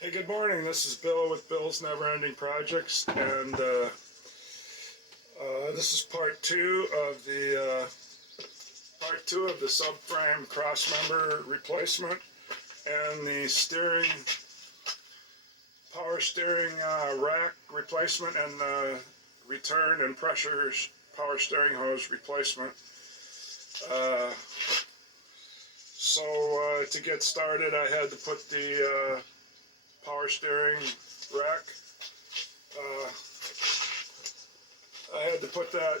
Hey, good morning. This is Bill with Bill's Never Ending Projects, and this is part two of the subframe crossmember replacement and the power steering rack replacement and the return and pressure power steering hose replacement. So to get started, I had to put the power steering rack. I had to put that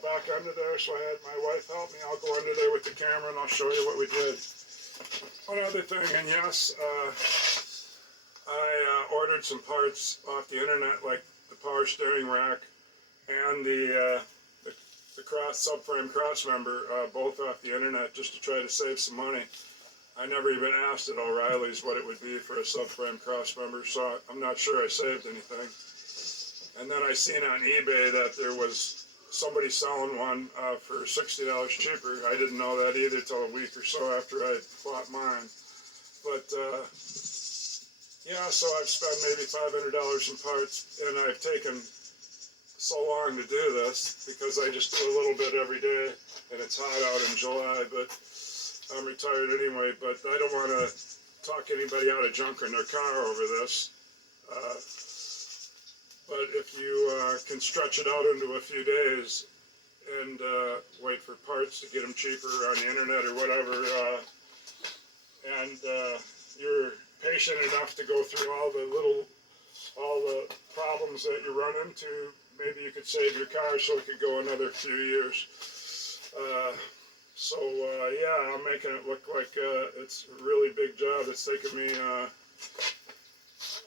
back under there, so I had my wife help me. I'll go under there with the camera and I'll show you what we did. One other thing, and yes, I ordered some parts off the internet, like the power steering rack and the subframe crossmember, both off the internet, just to try to save some money. I never even asked at O'Reilly's what it would be for a subframe crossmember, so I'm not sure I saved anything. And then I seen on eBay that there was somebody selling one for $60 cheaper. I didn't know that either till a week or so after I bought mine. But yeah, so I've spent maybe $500 in parts, and I've taken so long to do this because I just do a little bit every day, and it's hot out in July, but I'm retired anyway. But I don't want to talk anybody out of junk in their car over this. But if you can stretch it out into a few days and wait for parts to get them cheaper on the internet or whatever, and you're patient enough to go through all the problems that you run into, maybe you could save your car so it could go another few years. Yeah, I'm making it look like it's a really big job. It's taken me a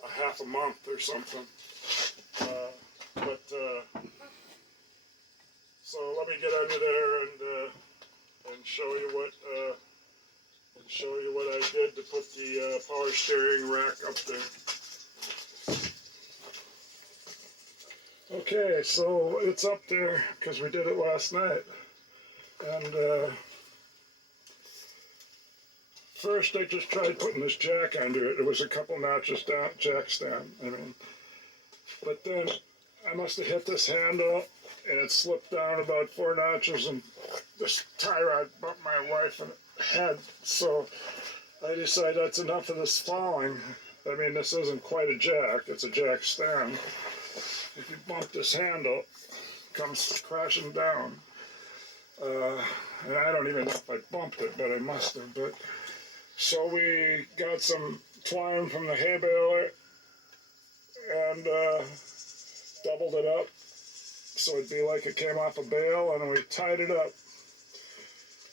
half a month or something. So let me get under there and show you what I did to put the power steering rack up there. Okay, so it's up there because we did it last night, and first I just tried putting this jack under it. It was a couple notches down, jack stand, but then I must have hit this handle and it slipped down about 4 notches, and this tie rod bumped my wife in the head. So I decided that's enough of this falling. I mean, this isn't quite a jack, it's a jack stand. If you bump this handle, it comes crashing down. And I don't even know if I bumped it, but I must have. So we got some twine from the hay baler and doubled it up so it'd be like it came off a bale, and we tied it up.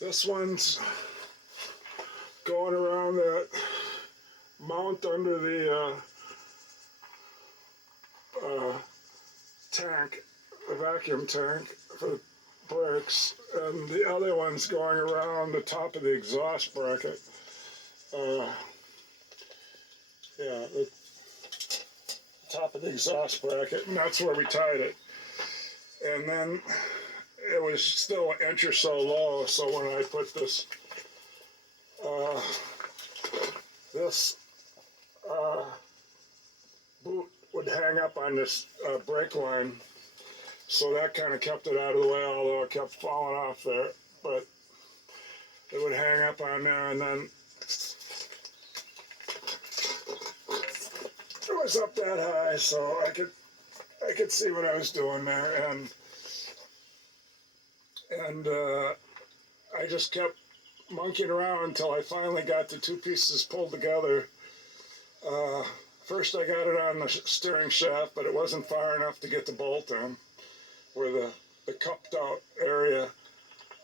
This one's going around that mount under the tank, the vacuum tank for the brakes, and the other one's going around the top of the exhaust bracket. The top of the exhaust bracket, and that's where we tied it. And then it was still an inch or so low, so when I put this boot would hang up on this brake line, so that kind of kept it out of the way, although it kept falling off there. But it would hang up on there, and then it was up that high, so I could see what I was doing there, and I just kept monkeying around until I finally got the two pieces pulled together. First I got it on the steering shaft, but it wasn't far enough to get the bolt in, where the cupped out area.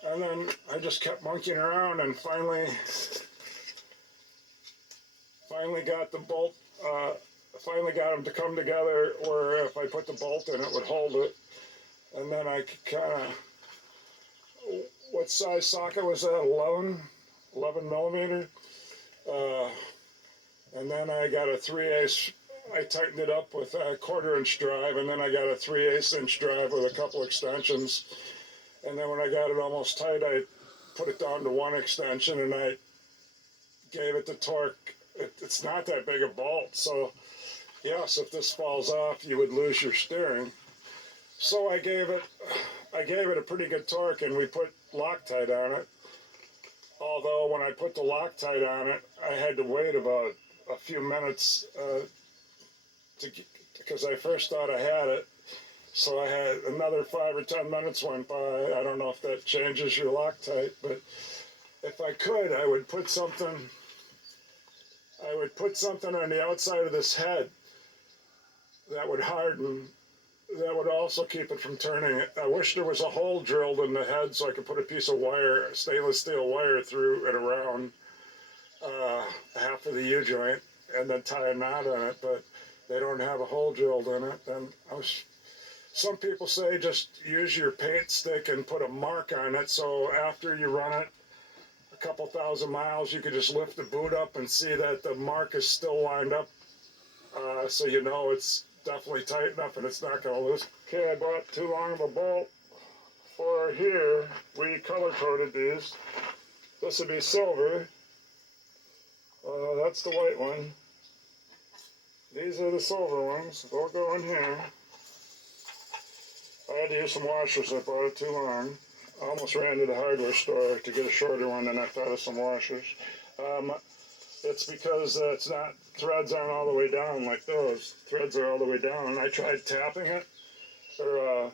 And then I just kept monkeying around and finally got the bolt, finally got them to come together where if I put the bolt in it would hold it. And then I kind of, what size socket was that, 11 millimeter? And then I got a 3/8, I tightened it up with a 1/4 inch drive, and then I got a 3/8 inch drive with a couple extensions. And then when I got it almost tight, I put it down to 1 extension, and I gave it the torque it's not that big a bolt. So yes, if this falls off, you would lose your steering. So I gave it a pretty good torque, and we put Loctite on it. Although when I put the Loctite on it, I had to wait about a few minutes because I first thought I had it. So I had another 5 or 10 minutes went by. I don't know if that changes your Loctite, but if I could, I would put something on the outside of this head that would harden. That would also keep it from turning. I wish there was a hole drilled in the head so I could put a piece of wire, stainless steel wire, through and around half of the U-joint and then tie a knot on it, but they don't have a hole drilled in it. And some people say just use your paint stick and put a mark on it, so after you run it a couple thousand miles, you could just lift the boot up and see that the mark is still lined up, so you know it's definitely tight enough and it's not going to lose. Okay, I bought too long of a bolt for here. We color coded these. This would be silver. That's the white one. These are the silver ones. They'll go in here. I had to use some washers. I bought it too long. I almost ran to the hardware store to get a shorter one, and I thought of some washers. It's because threads aren't all the way down like those. Threads are all the way down. I tried tapping it, or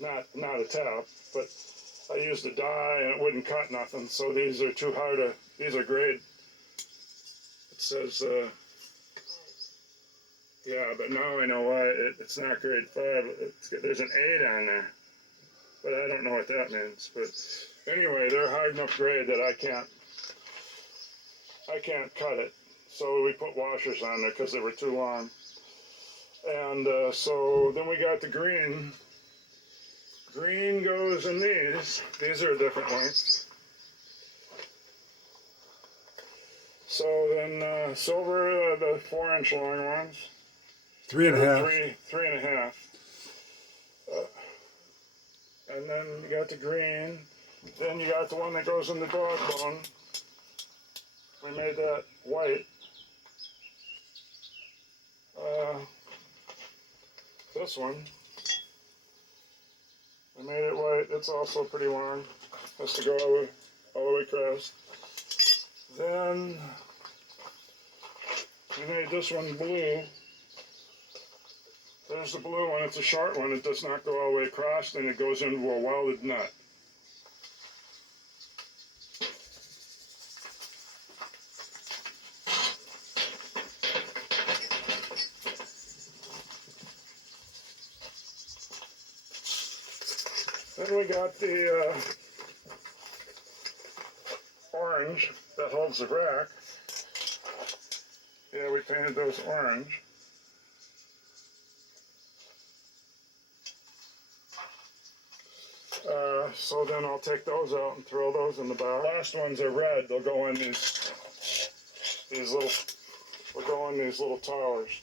not a tap, but I used a die and it wouldn't cut nothing. So these are too hard to. These are grade. It says, yeah, but now I know why it's not grade 5. There's an 8 on there, but I don't know what that means. But anyway, they're hard enough grade that I can't cut it. So we put washers on there because they were too long. And so then we got the green. Green goes in these. These are a different length. So then silver, the 4-inch long ones. 3.5. 3.5. And then you got the green. Then you got the one that goes in the dog bone. We made that white. This one. I made it white. It's also pretty long. Has to go all the way across. Then we made this one blue. There's the blue one. It's a short one. It does not go all the way across, and it goes into a welded nut. Then we got the orange that holds the rack. Yeah, we painted those orange. So then I'll take those out and throw those in the bar. Last ones are red. They'll go in these little. They'll go in these little towers.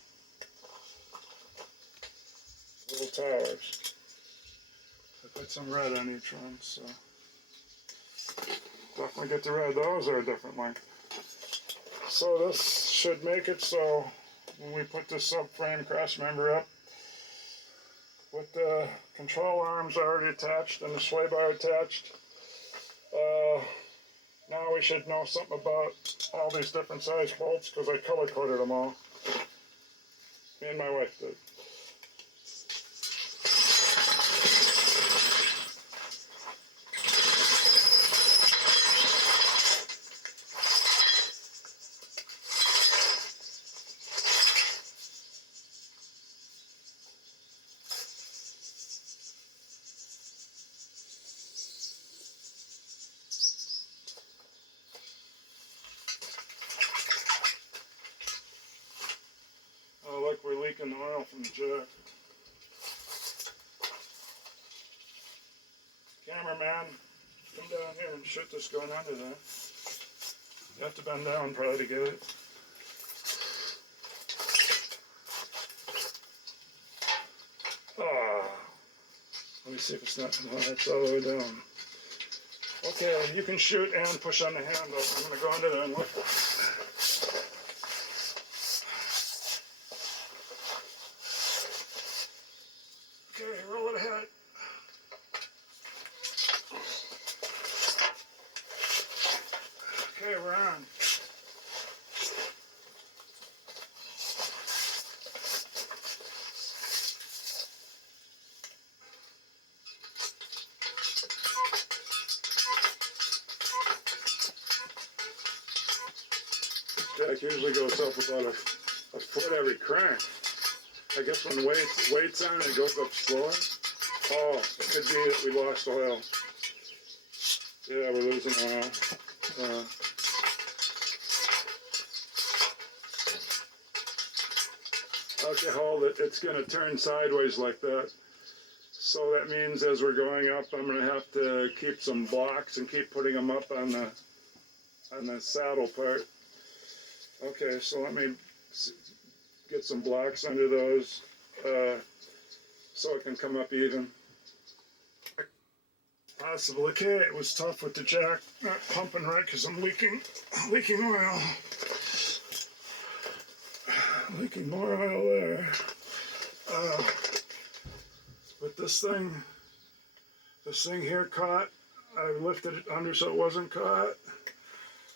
Little towers. I put some red on each one, so definitely get the red. Those are a different length. So this should make it so when we put this subframe cross member up, with the control arms already attached and the sway bar attached, now we should know something about all these different size bolts because I color coded them all. Me and my wife did. We're leaking the oil from the jack. Cameraman, come down here and shoot this going under there. You have to bend down probably to get it. Let me see if it's not. No, it's all the way down. Okay, you can shoot and push on the handle. I'm going to go under there and look. around. Jack usually goes up about a foot every crank. I guess when weight's on, it goes up slower. Oh, it could be that we lost oil. Yeah, we're losing oil. Okay, hold it. It's going to turn sideways like that. So that means as we're going up, I'm going to have to keep some blocks and keep putting them up on the saddle part. Okay, so let me get some blocks under those so it can come up even. Possible. Okay, it was tough with the jack not pumping right because I'm leaking oil. Leaking more oil there. But this thing here caught. I lifted it under so it wasn't caught.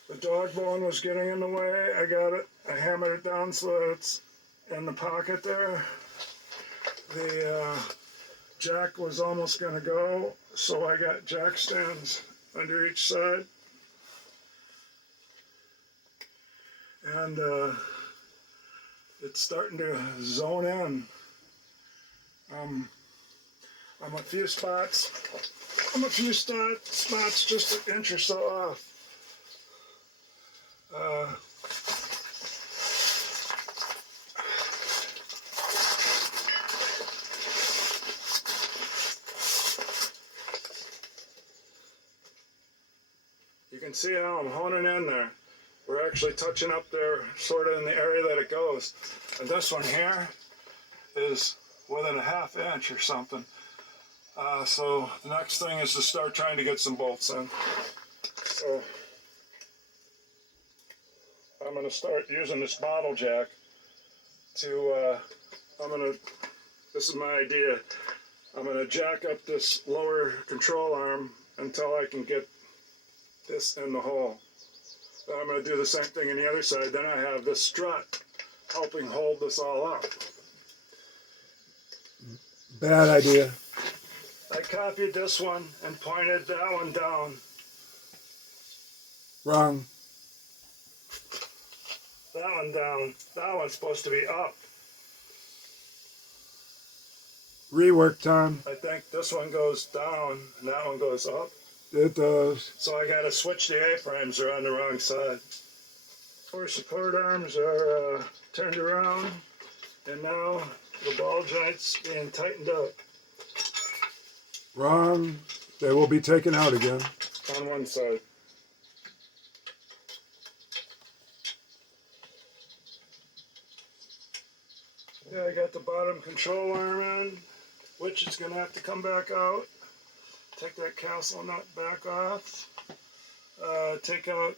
The dog bone was getting in the way. I got it. I hammered it down so that it's in the pocket there. The jack was almost going to go, so I got jack stands under each side. And it's starting to zone in. I'm a few spots just an inch or so off. You can see how I'm honing in there. We're actually touching up there sort of in the area that it goes. And this one here is within a ½ inch or something. So the next thing is to start trying to get some bolts in. So I'm going to start using this bottle jack to, this is my idea, I'm going to jack up this lower control arm until I can get this in the hole. Then I'm going to do the same thing on the other side. Then I have this strut helping hold this all up. Bad idea. I copied this one and pointed that one down. Wrong. That one down. That one's supposed to be up. Rework time. I think this one goes down and that one goes up. It does. So I got to switch the A-frames. They're on the wrong side. Four support arms are turned around, and now the ball joint's being tightened up. Wrong. They will be taken out again. On one side. Yeah, I got the bottom control arm in, which is going to have to come back out. Take that castle nut back off. Take out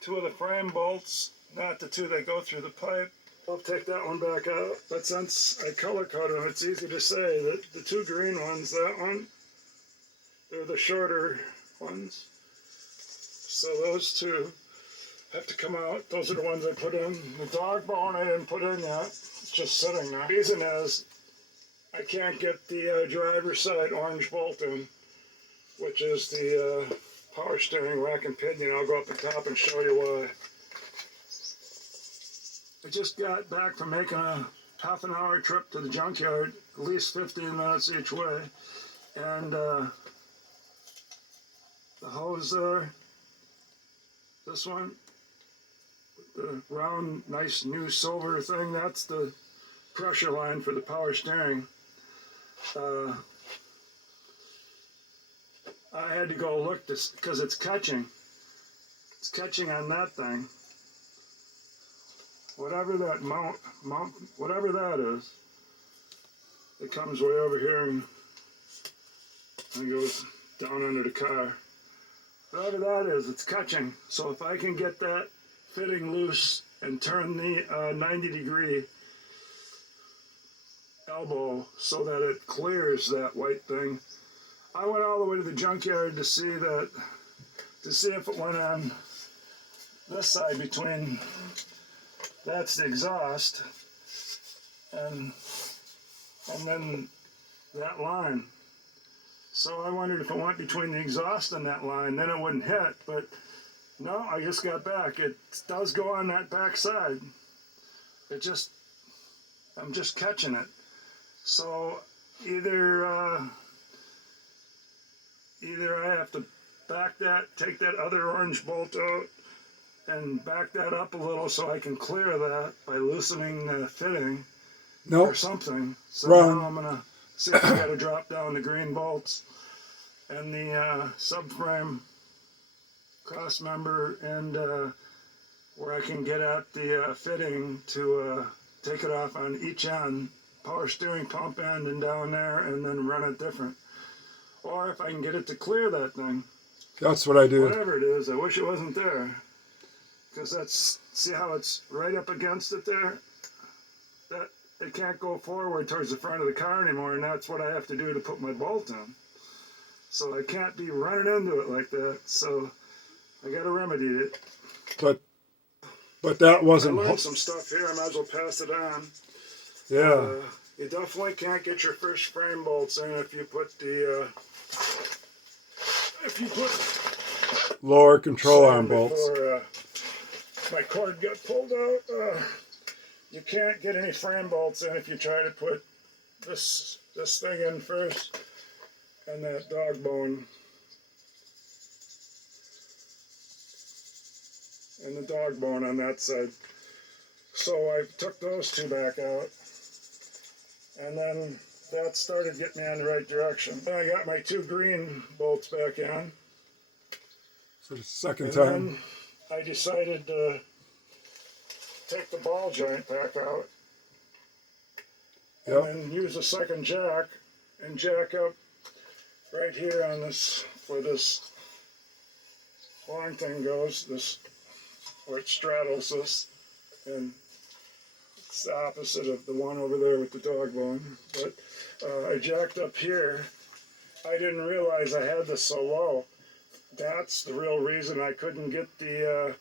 2 of the frame bolts, not the 2 that go through the pipe. I'll take that one back out. But since I color code them, it's easy to say that the 2 green ones, that one, they're the shorter ones. So those 2 have to come out. Those are the ones I put in. The dog bone I didn't put in yet. It's just sitting there. The reason is I can't get the driver's side orange bolt in, which is the power steering rack and pinion. I'll go up the top and show you why. I just got back from making a half-an-hour trip to the junkyard, at least 15 minutes each way, and the hose there, this one, the round, nice new silver thing, that's the pressure line for the power steering. I had to go look this because it's catching. It's catching on that thing. Whatever that whatever that is, it comes way over here and goes down under the car. Whatever that is, it's catching. So if I can get that fitting loose and turn the 90-degree elbow so that it clears that white thing. I went all the way to the junkyard to see if it went on this side between, that's the exhaust, and then that line. So I wondered if it went between the exhaust and that line, then it wouldn't hit, but no, I just got back. It does go on that back side. I'm just catching it. So either I have to take that other orange bolt out and back that up a little so I can clear that by loosening the fitting or something. So Wrong. now I'm gonna see if I gotta drop down the green bolts and the subframe cross member and where I can get at the fitting to take it off on each end, power steering pump end and down there, and then run it different. Or if I can get it to clear that thing. That's what I do. Whatever it is, I wish it wasn't there. Because see how it's right up against it there? That it can't go forward towards the front of the car anymore, and that's what I have to do to put my bolt in. So I can't be running into it like that, so I gotta remedy it. But that I wasn't. learned some stuff here, I might as well pass it on. Yeah. You definitely can't get your first frame bolts in if you put the Lower control arm bolts. Before my cord got pulled out, you can't get any frame bolts in if you try to put this thing in first and that dog bone and the dog bone on that side. So I took those two back out, and then that started getting me in the right direction. Then I got my two green bolts back in. For the second And time. then I decided to take the ball joint back out and then use a second jack and jack up right here on this, where this long thing goes, this where it straddles this, and it's the opposite of the one over there with the dog bone. But I jacked up here. I didn't realize I had this so low. That's the real reason I couldn't get the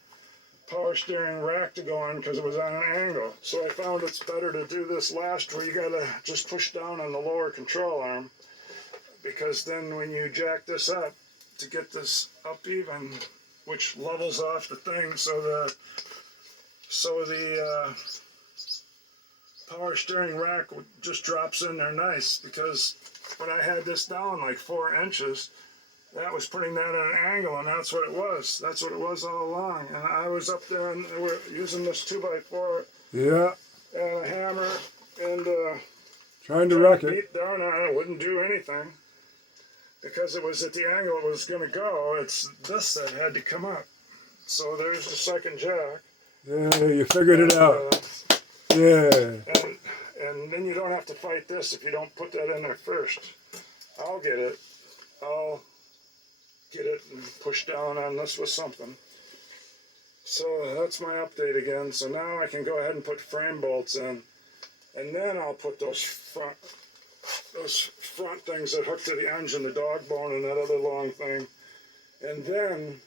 power steering rack to go on, because it was on an angle. So I found it's better to do this last, where you gotta just push down on the lower control arm, because then when you jack this up to get this up even, which levels off the thing, so the power steering rack just drops in there nice, because when I had this down like 4 inches, that was putting that at an angle, and that's what it was. That's what it was all along. And I was up there and we're using this 2x4 and a hammer and trying to wreck it. beat down on it. Wouldn't do anything because it was at the angle it was going to go. It's this that had to come up. So there's the second jack. Yeah, you figured it out. Yeah. And then you don't have to fight this if you don't put that in there first. I'll get it. I'll get it and push down on this with something. So that's my update again. So now I can go ahead and put frame bolts in, and then I'll put those front things that hook to the engine, the dog bone and that other long thing, and then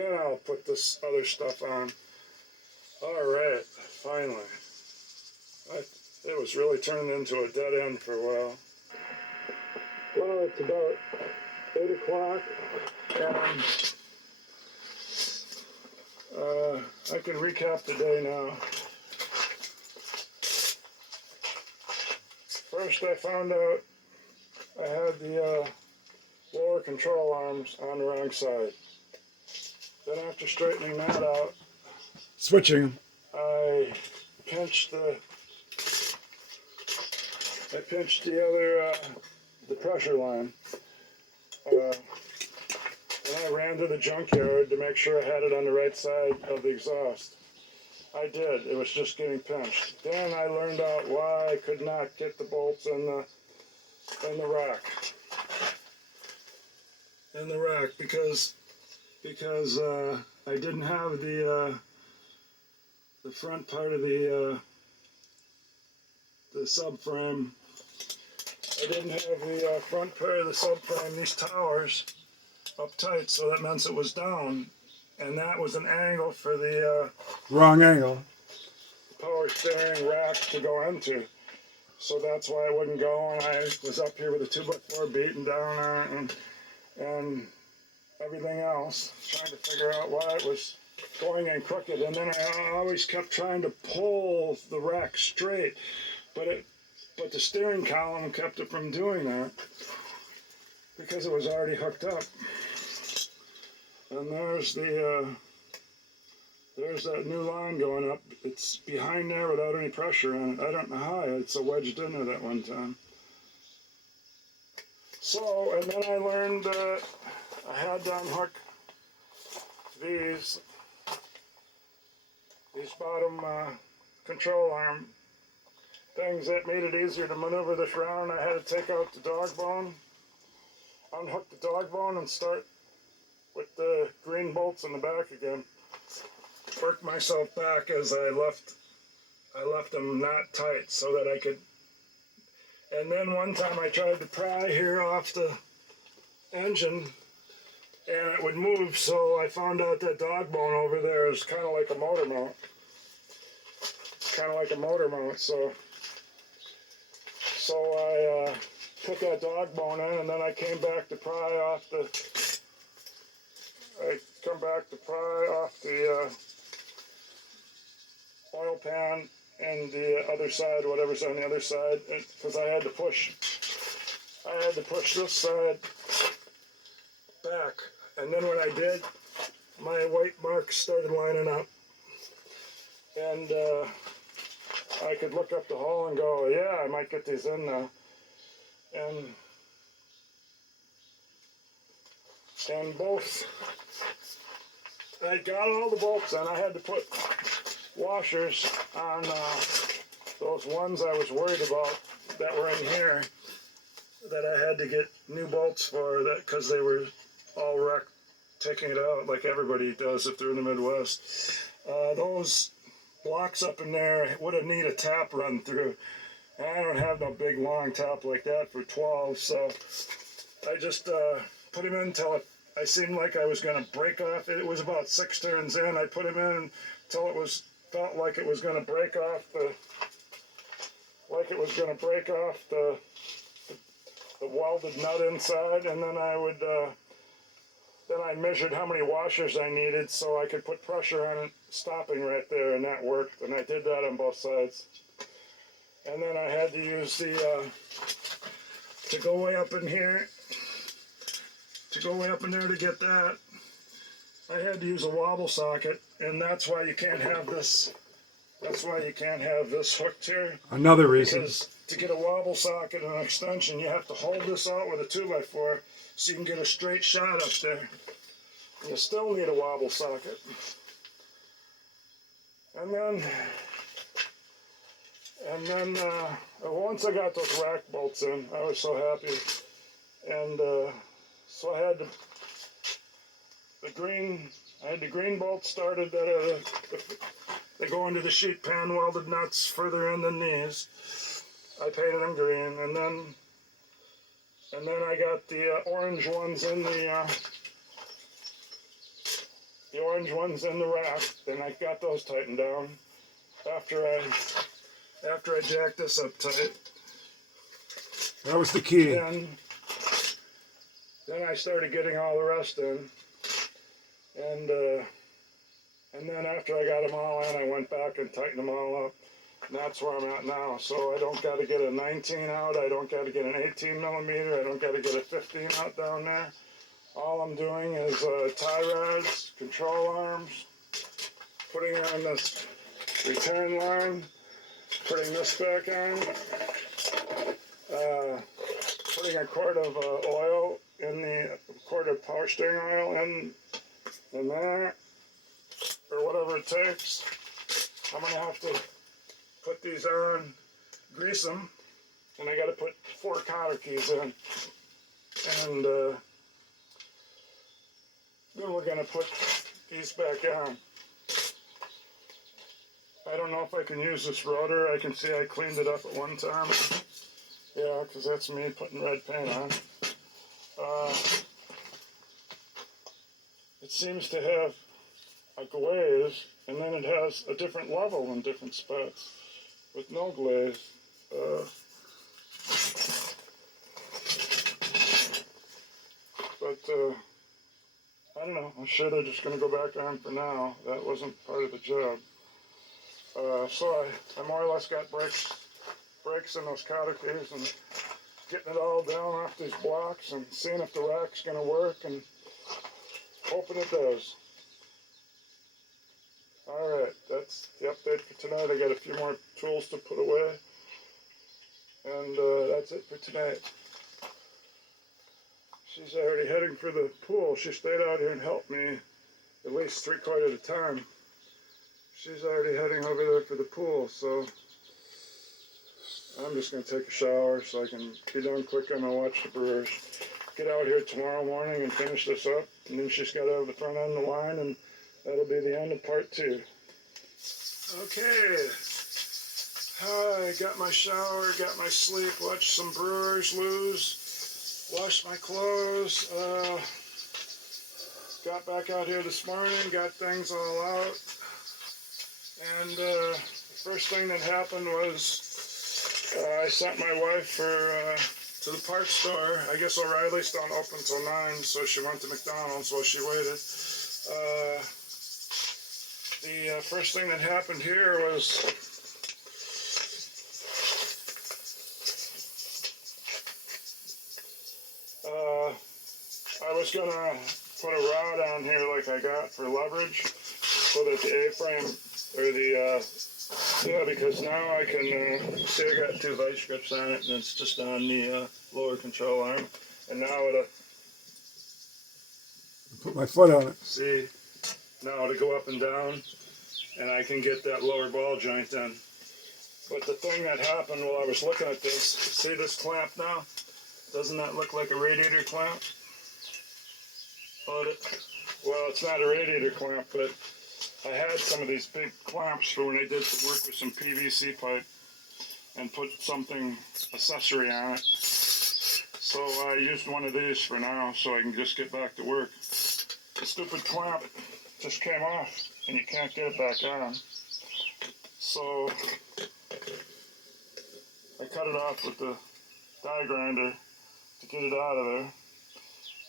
I'll put this other stuff on. All right, finally. It was really turned into a dead end for a while. Well, it's about 8 o'clock, and I can recap the day now. First, I found out I had the lower control arms on the wrong side. Then after straightening that out, Switching. I pinched the other the pressure line, and I ran to the junkyard to make sure I had it on the right side of the exhaust. I did. It was just getting pinched. Then I learned out why I could not get the bolts in the rack. In the rack, because I didn't have the front part of the subframe. I didn't have the front part of the subframe, these towers, uptight, so that meant it was down. And that was an angle for the Wrong angle. power steering rack to go into. So that's why I wouldn't go, and I was up here with a 2x4 beating down on it and everything else, trying to figure out why it was going in crooked. And then I always kept trying to pull the rack straight, but the steering column kept it from doing that because it was already hooked up. And there's that new line going up. It's behind there without any pressure on it. I don't know how. It's a wedged in there that one time. So, and then I learned I had to unhook these bottom control arm things. That made it easier to maneuver this round. I had to take out the dog bone, unhook the dog bone, and start with the green bolts in the back again. Work myself back as I left them not tight so that I could. And then one time I tried to pry here off the engine and it would move, so I found out that dog bone over there is kind of like a motor mount. So I put that dog bone in, and then I came back to pry off the oil pan and the other side, whatever's on the other side, because I had to push this side back. And then when I did, my white marks started lining up, and I could look up the hole and go, yeah, I might get these in now. And both, I got all the bolts in. I had to put washers on those ones I was worried about that were in here, that I had to get new bolts for, that because they were all wrecked, taking it out like everybody does if they're in the Midwest. Those blocks up in there would have need a tap run through. And I don't have no big long tap like that for 12, so I just put them in until I seemed like I was going to break off. It was about 6 turns in. I put them in until felt like it was going to break off the welded nut inside, and then I measured how many washers I needed so I could put pressure on it, stopping right there, and that worked. And I did that on both sides. And then I had to use to go way up in here, to get that, I had to use a wobble socket, and that's why you can't have this. That's why you can't have this hooked here. Another reason. Because to get a wobble socket and an extension, you have to hold this out with a 2x4 so you can get a straight shot up there. And you still need a wobble socket. And then once I got those rack bolts in, I was so happy. And so I had the green bolts started that they go into the sheet pan welded nuts further in than these. I painted them green, and then I got the orange ones in the rack. Then I got those tightened down after I jacked this up tight. That was the key. Then I started getting all the rest in, and then after I got them all in, I went back and tightened them all up. And that's where I'm at now. So I don't got to get a 19 out. I don't got to get an 18 millimeter. I don't got to get a 15 out down there. All I'm doing is tie rods, control arms, putting on this return line, putting this back on, putting a quart of oil in the quart of power steering oil in there, or whatever it takes. I'm gonna have to put these on, grease them, and I got to put 4 cotter keys in, and then we're gonna put these back on. I don't know if I can use this rotor. I can see I cleaned it up at one time. Yeah, because that's me putting red paint on. it seems to have a glaze, and then it has a different level in different spots with no glaze. But I don't know. I'm sure they're just going to go back on for now. That wasn't part of the job. So I more or less got brakes in those cotter keys and getting it all down off these blocks and seeing if the rack's going to work and hoping it does. Alright, that's the update for tonight. I got a few more tools to put away. And that's it for tonight. She's already heading for the pool. She stayed out here and helped me at least 3/4 of the time. She's already heading over there for the pool, so I'm just going to take a shower so I can be done quick. I'm going to watch the Brewers. Get out here tomorrow morning and finish this up. And then she's got to have the front end of the line, and that'll be the end of part 2. Okay. I got my shower, got my sleep, watched some Brewers lose. Washed my clothes, got back out here this morning, got things all out, and the first thing that happened was I sent my wife to the parts store. I guess O'Reilly's don't open till 9, so she went to McDonald's while she waited. The first thing that happened here was I was going to put a rod on here like I got for leverage so that the A-frame, or the, yeah, because now I can, see I got 2 vice grips on it, and it's just on the lower control arm, and now it'll, Put my foot on it. see, now it'll go up and down, and I can get that lower ball joint in. But the thing that happened while I was looking at this, see this clamp now? Doesn't that look like a radiator clamp? Well, it's not a radiator clamp, but I had some of these big clamps for when I did the work with some PVC pipe and put something accessory on it. So I used one of these for now so I can just get back to work. The stupid clamp just came off and you can't get it back on. So I cut it off with the die grinder to get it out of there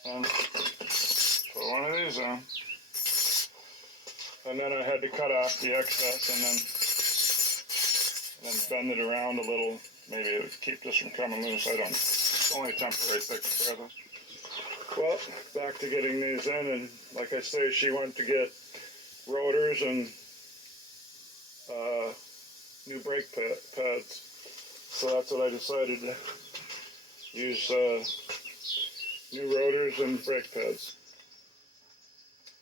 and put one of these on. And then I had to cut off the excess and then bend it around a little. Maybe it would keep this from coming loose. I don't know. It's only a temporary fix for this. Well, back to getting these in, and like I say, she went to get rotors and new brake pads. So that's what I decided to use, new rotors and brake pads.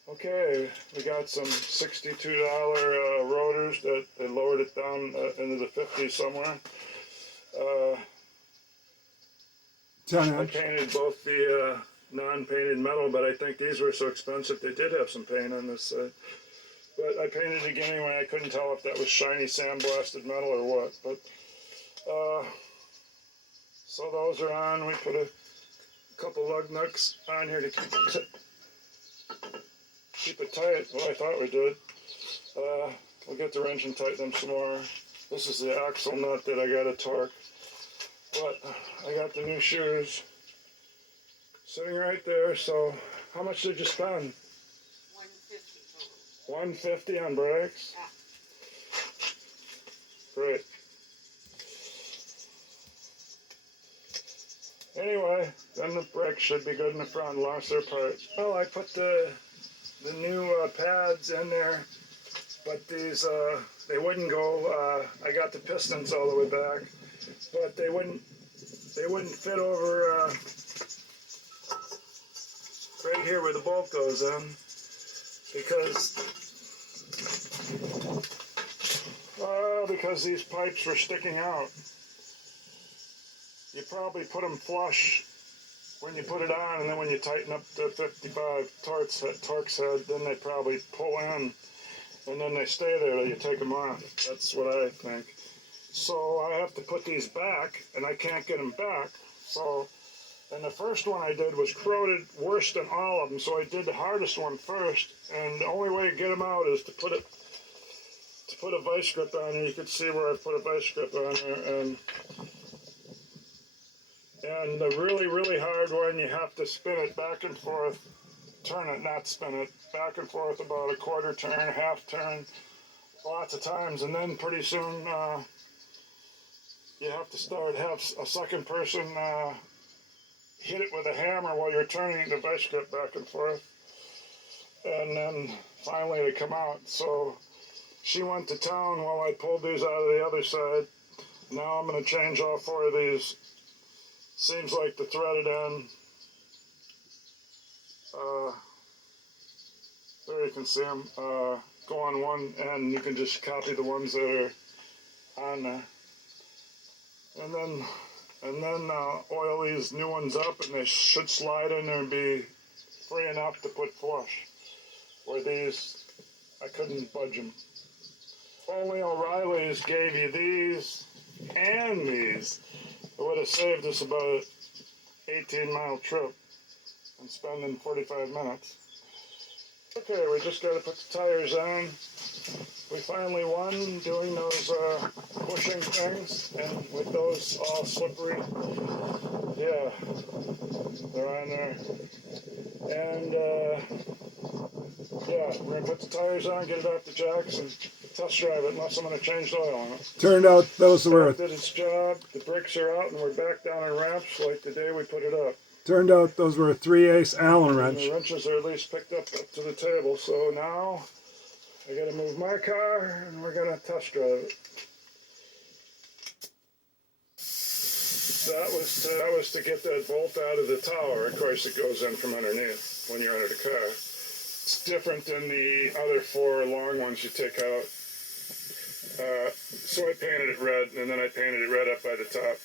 Okay, we got some $62 rotors that they lowered it down into the 50s somewhere. 10 I inch. painted both the non-painted metal, but I think these were so expensive they did have some paint on this side. But I painted it again anyway. I couldn't tell if that was shiny sandblasted metal or what. But so those are on. We put a couple lug nuts on here to keep it tight. Well, I thought we did. We'll get the wrench and tighten them some more. This is the axle nut that I got to torque. But I got the new shoes sitting right there. So how much did you spend? $150 on brakes? Yeah. Great. Anyway, then the brakes should be good in the front, as long as they're apart. Well, I put the new pads in there, but these, they wouldn't go, I got the pistons all the way back, but they wouldn't fit over right here where the bolt goes in, because these pipes were sticking out. You probably put them flush when you put it on, and then when you tighten up the 55 Torx head, then they probably pull in, and then they stay there till you take them off. That's what I think. So I have to put these back, and I can't get them back. So And the first one I did was corroded worse than all of them, so I did the hardest one first. And the only way to get them out is to put a vice grip on there. You can see where I put a vice grip on there. And the really, really hard one, you have to spin it back and forth. Turn it, not spin it, back and forth about a quarter turn, half turn, lots of times. And then pretty soon you have to have a second person hit it with a hammer while you're turning the vice grip back and forth, and then finally they come out. So she went to town while I pulled these out of the other side. Now I'm going to change all 4 of these. Seems like the threaded end, there you can see them, go on one end. You can just copy the ones that are on there. And then oil these new ones up, and they should slide in there and be free enough to put flush. Where these, I couldn't budge them. If only O'Reilly's gave you these and these, it would have saved us about an 18-mile trip and spending 45 minutes. Okay, we just got to put the tires on. We finally won doing those bushing things, and with those all slippery, yeah, they're on there. And yeah, we're going to put the tires on, get it off the jacks, and test drive it unless I'm going to change the oil on it. Turned out those were Did its job, the brakes are out, and we're back down in ramps like the day we put it up. Turned out those were a 3/8 Allen And wrench. the wrenches are at least picked up to the table, so now I gotta move my car and we're gonna test drive it. That was to get that bolt out of the tower. Of course, it goes in from underneath when you're under the car. It's different than the other 4 long ones you take out. So I painted it red, and then I painted it red up by the top.